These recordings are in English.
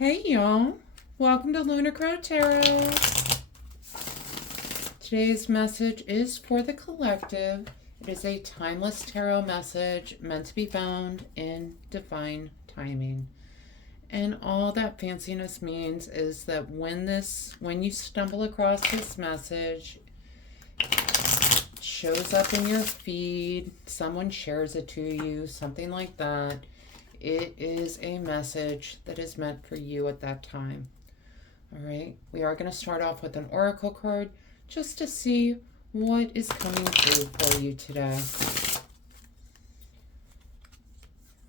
Hey y'all, welcome to Lunar Tarot. Today's message is for the collective. It is a timeless tarot message meant to be found in divine timing. And all that fanciness means is that when you stumble across this message, it shows up in your feed, someone shares it to you, something like that, it is a message that is meant for you at that time. All right, we are going to start off with an oracle card just to see what is coming through for you today.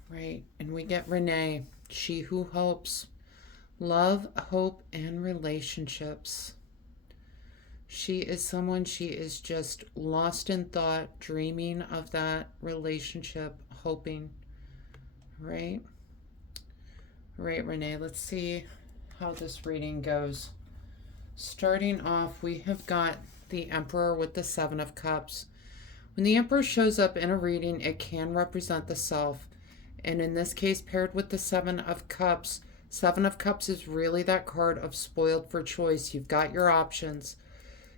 Right, and we get Renee, she who hopes. Love, hope, and relationships. She is someone, she is just lost in thought, dreaming of that relationship, hoping. Right, Renee, let's see how this reading goes. Starting off, we have got the Emperor with the Seven of Cups. When the Emperor shows up in a reading, it can represent the self. And in this case, paired with the Seven of Cups is really that card of spoiled for choice. You've got your options.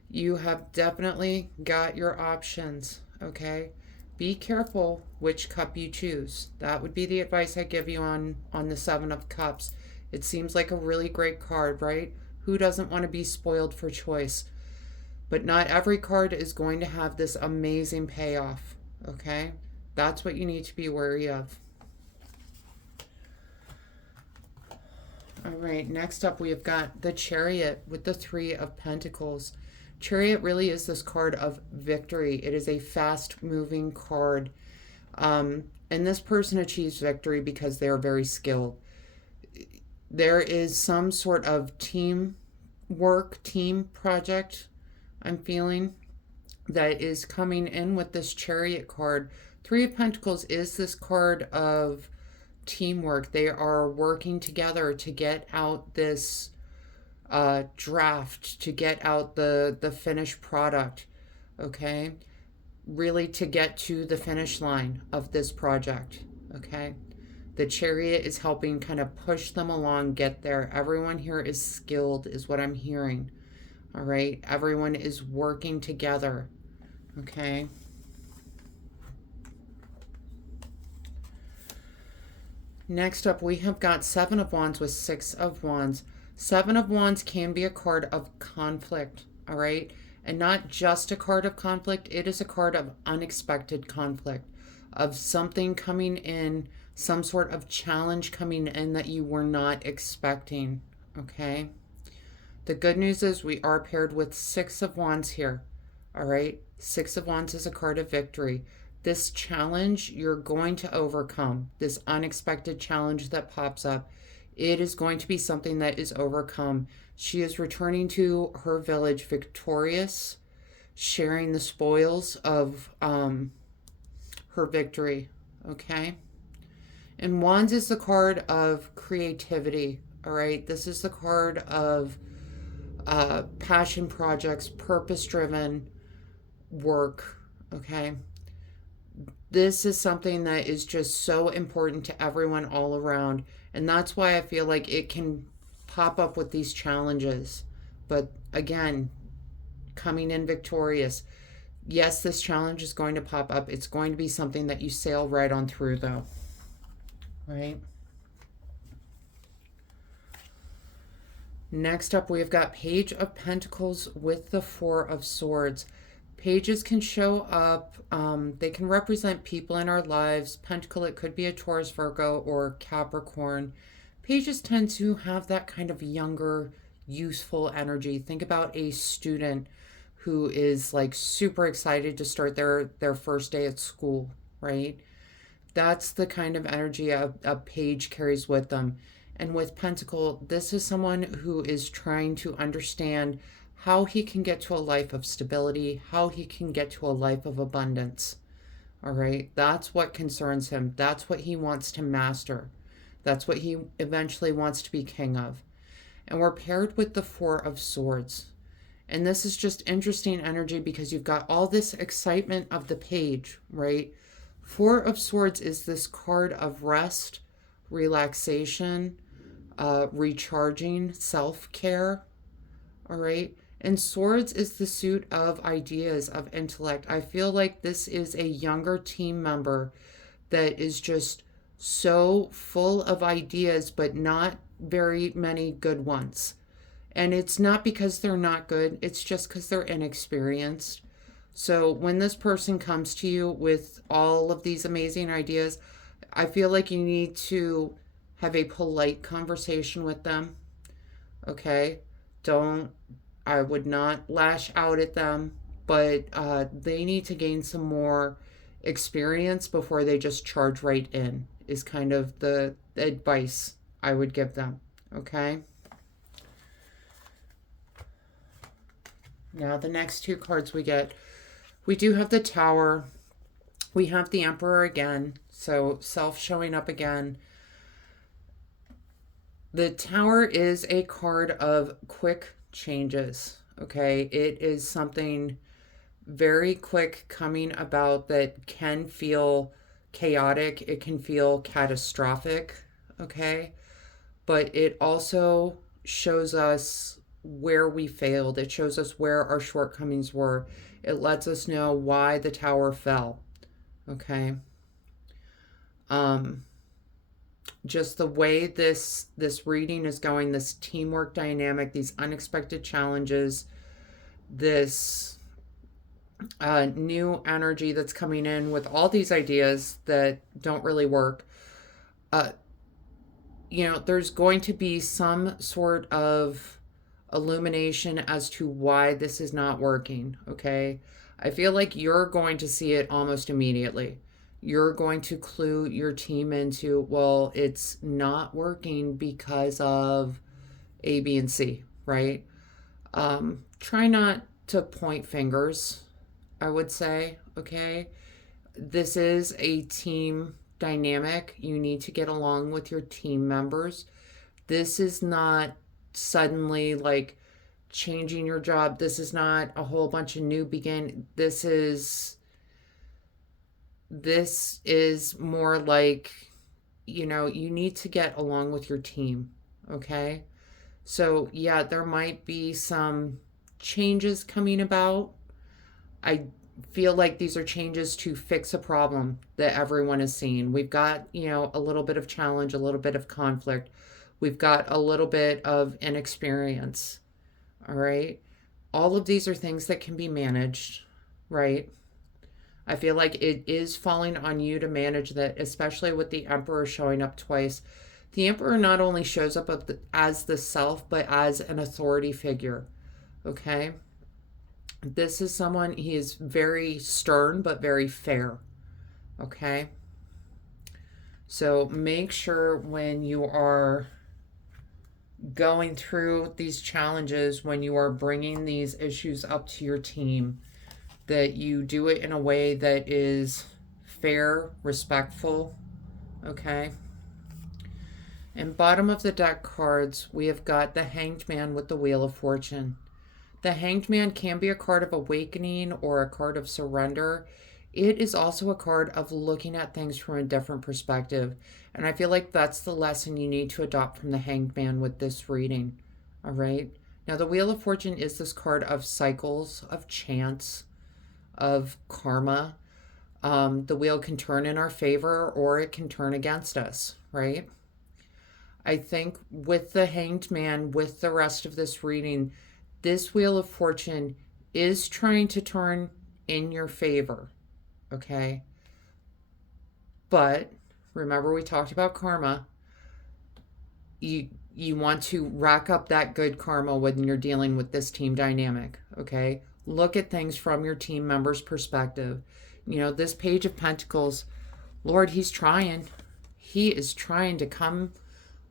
You have definitely got your options, okay? Be careful which cup you choose. That would be the advice I give you on the Seven of Cups. It seems like a really great card, right? Who doesn't want to be spoiled for choice? But not every card is going to have this amazing payoff, okay? That's what you need to be wary of. All right, next up we have got the Chariot with the Three of Pentacles. Chariot really is this card of victory. It is a fast-moving card. And this person achieves victory because they are very skilled. There is some sort of team project, I'm feeling, that is coming in with this Chariot card. Three of Pentacles is this card of teamwork. They are working together to get out this draft, to get out the finished product, okay? Really to get to the finish line of this project, okay? The Chariot is helping kind of push them along, get there. Everyone here is skilled, is what I'm hearing, all right? Everyone is working together, okay? Next up, we have got Seven of Wands with Six of Wands. Seven of Wands can be a card of conflict, all right? And not just a card of conflict, it is a card of unexpected conflict, of something coming in, some sort of challenge coming in that you were not expecting, okay? The good news is we are paired with Six of Wands here, all right? Six of Wands is a card of victory. This challenge you're going to overcome, this unexpected challenge that pops up, it is going to be something that is overcome. She is returning to her village victorious, sharing the spoils of her victory, okay? And Wands is the card of creativity, all right? This is the card of passion projects, purpose-driven work, okay? This is something that is just so important to everyone all around. And that's why I feel like it can pop up with these challenges. But again, coming in victorious. Yes, this challenge is going to pop up. It's going to be something that you sail right on through, though. Right? Next up, we've got Page of Pentacles with the Four of Swords. Pages can show up. They can represent people in our lives. Pentacle, it could be a Taurus, Virgo, or Capricorn. Pages tend to have that kind of younger, youthful energy. Think about a student who is like super excited to start their first day at school, right? That's the kind of energy a page carries with them. And with Pentacle, this is someone who is trying to understand how he can get to a life of stability, how he can get to a life of abundance. All right, that's what concerns him. That's what he wants to master. That's what he eventually wants to be king of. And we're paired with the Four of Swords. And this is just interesting energy because you've got all this excitement of the page, right? Four of Swords is this card of rest, relaxation, recharging, self-care, all right? And swords is the suit of ideas, of intellect. I feel like this is a younger team member that is just so full of ideas, but not very many good ones. And it's not because they're not good, it's just because they're inexperienced. So when this person comes to you with all of these amazing ideas, I feel like you need to have a polite conversation with them. Okay? Don't, I would not lash out at them, but they need to gain some more experience before they just charge right in, is kind of the advice I would give them. Okay? Now, the next two cards we do have the Tower. We have the Emperor again, so self showing up again. The Tower is a card of quick changes, okay? It is something very quick coming about that can feel chaotic, it can feel catastrophic, okay? But it also shows us where we failed. It shows us where our shortcomings were. It lets us know why the tower fell. Okay. Just the way this reading is going, this teamwork dynamic, these unexpected challenges, this new energy that's coming in with all these ideas that don't really work. There's going to be some sort of illumination as to why this is not working, okay? I feel like you're going to see it almost immediately. You're going to clue your team into, well, it's not working because of A, B, and C, right? Try not to point fingers, I would say, okay? This is a team dynamic. You need to get along with your team members. This is not suddenly like changing your job. This is not a whole bunch of new begin. This is more like, you need to get along with your team, okay? So, yeah, there might be some changes coming about. I feel like these are changes to fix a problem that everyone is seeing. We've got, a little bit of challenge, a little bit of conflict. We've got a little bit of inexperience. All right. All of these are things that can be managed, right? I feel like it is falling on you to manage that, especially with the Emperor showing up twice. The Emperor not only shows up as the self, but as an authority figure. Okay? This is someone, he is very stern, but very fair. Okay? So make sure when you are going through these challenges, when you are bringing these issues up to your team, that you do it in a way that is fair, respectful, okay? And bottom of the deck cards, we have got the Hanged Man with the Wheel of Fortune. The Hanged Man can be a card of awakening or a card of surrender. It is also a card of looking at things from a different perspective. And I feel like that's the lesson you need to adopt from the Hanged Man with this reading. All right? Now, the Wheel of Fortune is this card of cycles, of chance, of karma. The wheel can turn in our favor or it can turn against us, right? I think with the Hanged Man, with the rest of this reading, this Wheel of Fortune is trying to turn in your favor, okay? But remember, we talked about karma. You want to rack up that good karma when you're dealing with this team dynamic, okay? Look at things from your team member's perspective. This Page of Pentacles, Lord, he's trying. He is trying to come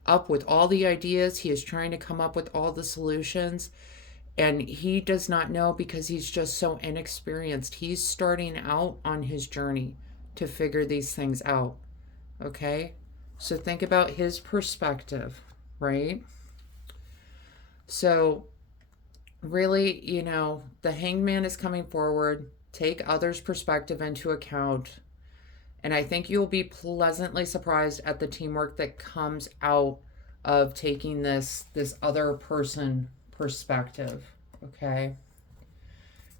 up with all the ideas. He is trying to come up with all the solutions. And he does not know because he's just so inexperienced. He's starting out on his journey to figure these things out. Okay? So think about his perspective, right? So really, the Hanged Man is coming forward. Take others' perspective into account. And I think you'll be pleasantly surprised at the teamwork that comes out of taking this other person perspective, okay?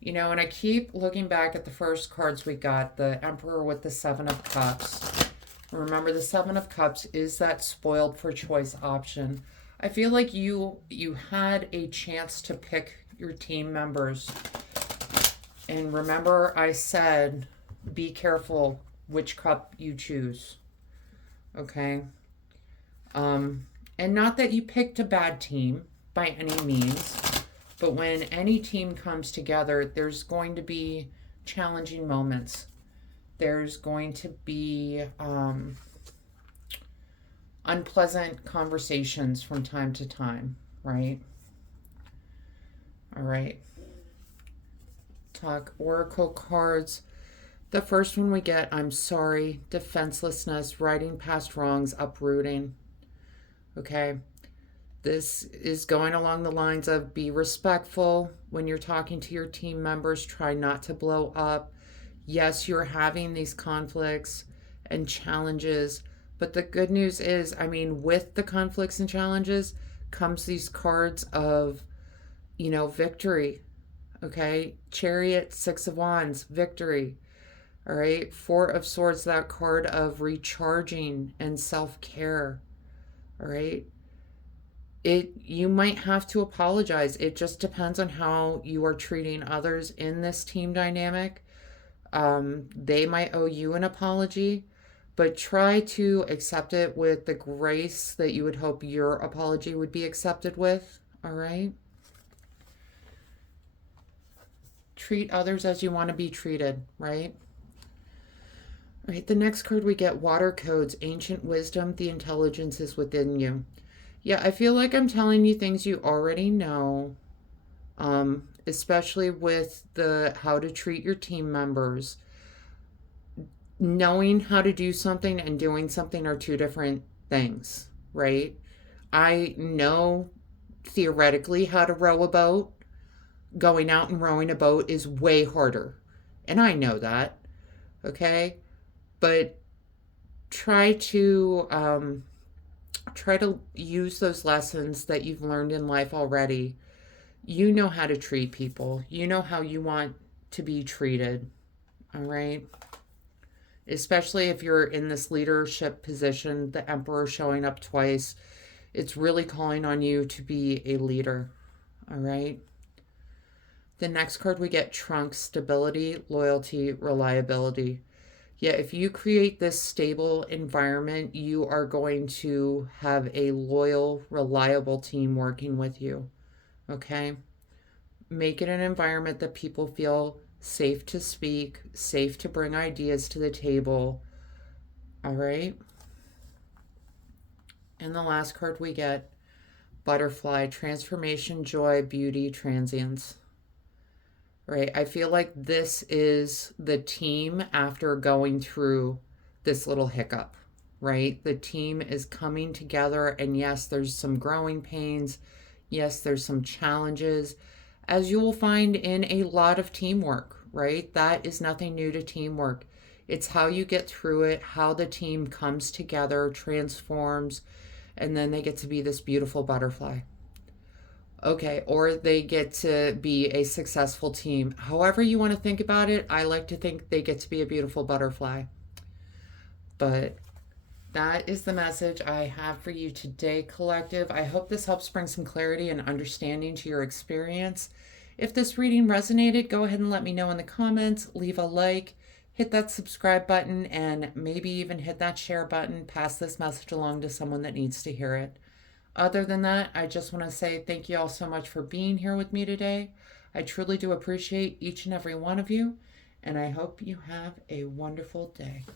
You know, and I keep looking back at the first cards we got, the Emperor with the Seven of Cups. Remember, the Seven of Cups is that spoiled for choice option. I feel like you had a chance to pick your team members. And remember, I said, be careful which cup you choose. Okay? And not that you picked a bad team by any means, but when any team comes together, there's going to be challenging moments. There's going to be unpleasant conversations from time to time, right? All right. Talk oracle cards. The first one we get, I'm sorry, defenselessness, riding past wrongs, uprooting. Okay. This is going along the lines of be respectful when you're talking to your team members. Try not to blow up. Yes, you're having these conflicts and challenges, but the good news is, I mean, with the conflicts and challenges comes these cards of, you know, victory. Okay. Chariot, Six of Wands, victory. All right. Four of Swords, that card of recharging and self-care. All right. You might have to apologize. It just depends on how you are treating others in this team dynamic. They might owe you an apology, but try to accept it with the grace that you would hope your apology would be accepted with. All right. Treat others as you want to be treated, right? All right. The next card we get, water codes, ancient wisdom. The intelligence is within you. Yeah, I feel like I'm telling you things you already know, especially with the how to treat your team members. Knowing how to do something and doing something are two different things, right? I know theoretically how to row a boat. Going out and rowing a boat is way harder. And I know that, okay? But try to use those lessons that you've learned in life already. You know how to treat people. You know how you want to be treated. All right? Especially if you're in this leadership position, the Emperor showing up twice. It's really calling on you to be a leader. All right? The next card we get, Trunk, stability, loyalty, reliability. Yeah, if you create this stable environment, you are going to have a loyal, reliable team working with you. Okay? Make it an environment that people feel safe to speak, safe to bring ideas to the table. All right? And the last card we get, butterfly, transformation, joy, beauty, transience. Right? I feel like this is the team after going through this little hiccup, right? The team is coming together, and yes, there's some growing pains. Yes, there's some challenges, as you will find in a lot of teamwork, right? That is nothing new to teamwork. It's how you get through it, how the team comes together, transforms, and then they get to be this beautiful butterfly. Okay, or they get to be a successful team. However you want to think about it, I like to think they get to be a beautiful butterfly. But that is the message I have for you today, collective. I hope this helps bring some clarity and understanding to your experience. If this reading resonated, go ahead and let me know in the comments. Leave a like, hit that subscribe button, and maybe even hit that share button. Pass this message along to someone that needs to hear it. Other than that, I just want to say thank you all so much for being here with me today. I truly do appreciate each and every one of you, and I hope you have a wonderful day.